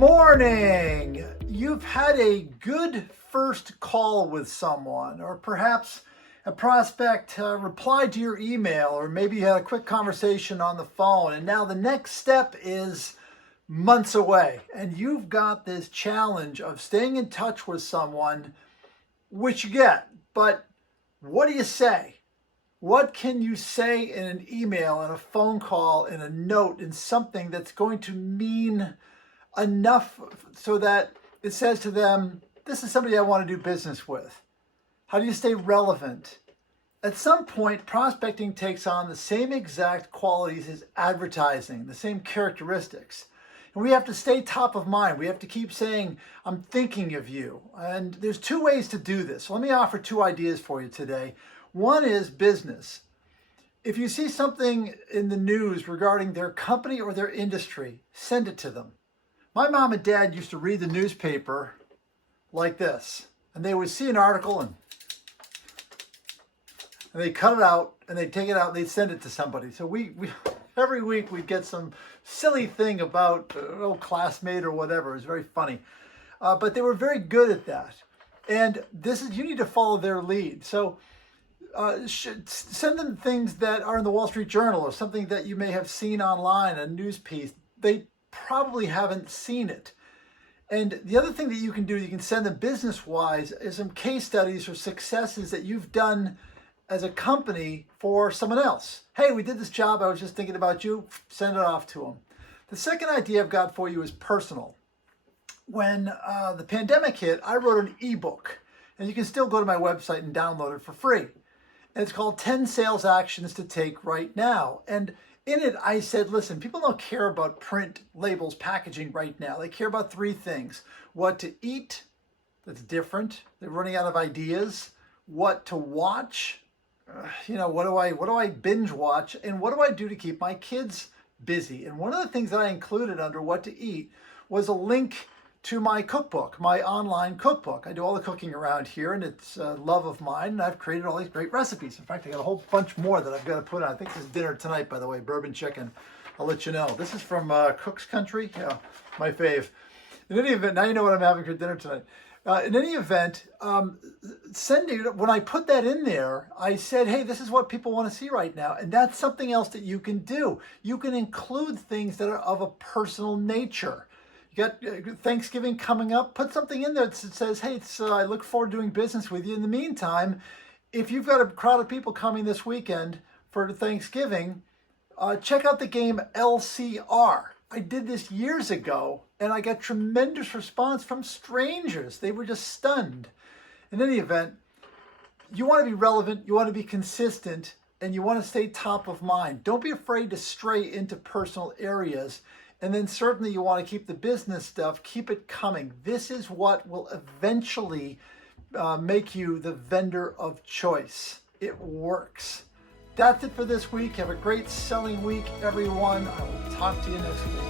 morning. You've had a good first call with someone, or perhaps a prospect replied to your email, or maybe you had a quick conversation on the phone, and now the next step is months away, and you've got this challenge of staying in touch with someone, which you get, but what do you say? What can you say in an email, in a phone call, in a note, in something that's going to mean enough so that it says to them, this is somebody I want to do business with? How do you stay relevant? At some point, prospecting takes on the same exact qualities as advertising, the same characteristics. And we have to stay top of mind. We have to keep saying, I'm thinking of you. And there's two ways to do this. So let me offer two ideas for you today. One is business. If you see something in the news regarding their company or their industry, send it to them. My mom and dad used to read the newspaper like this, and they would see an article and they'd cut it out and they'd take it out and they'd send it to somebody. So we every week we'd get some silly thing about an old classmate or whatever. It was very funny. But they were very good at that. And you need to follow their lead. So send them things that are in the Wall Street Journal or something that you may have seen online, a news piece. They probably haven't seen it. And the other thing that you can do, you can send them business-wise, is some case studies or successes that you've done as a company for someone else. Hey, we did this job. I was just thinking about you. Send it off to them. The second idea I've got for you is personal. When the pandemic hit, I wrote an ebook, and you can still go to my website and download it for free. And it's called 10 Sales Actions to Take Right Now. And in it, I said, listen, people don't care about print, labels, packaging right now. They care about three things. What to eat, that's different. They're running out of ideas. What to watch, what do I binge watch? And what do I do to keep my kids busy? And one of the things that I included under what to eat was a link to my cookbook, my online cookbook. I do all the cooking around here, and it's a love of mine, and I've created all these great recipes. In fact, I got a whole bunch more that I've got to put on. I think this is dinner tonight, by the way, bourbon chicken. I'll let you know. This is from Cook's Country. Yeah, my fave. In any event, now you know what I'm having for dinner tonight. In any event, when I put that in there, I said, hey, this is what people want to see right now. And that's something else that you can do. You can include things that are of a personal nature. You got Thanksgiving coming up. Put something in there that says, hey, I look forward to doing business with you. In the meantime, if you've got a crowd of people coming this weekend for Thanksgiving, check out the game LCR. I did this years ago, and I got tremendous response from strangers. They were just stunned. In any event, you want to be relevant, you want to be consistent, and you want to stay top of mind. Don't be afraid to stray into personal areas. And then certainly you want to keep the business stuff, keep it coming. This is what will eventually make you the vendor of choice. It works. That's it for this week. Have a great selling week, everyone. I will talk to you next week.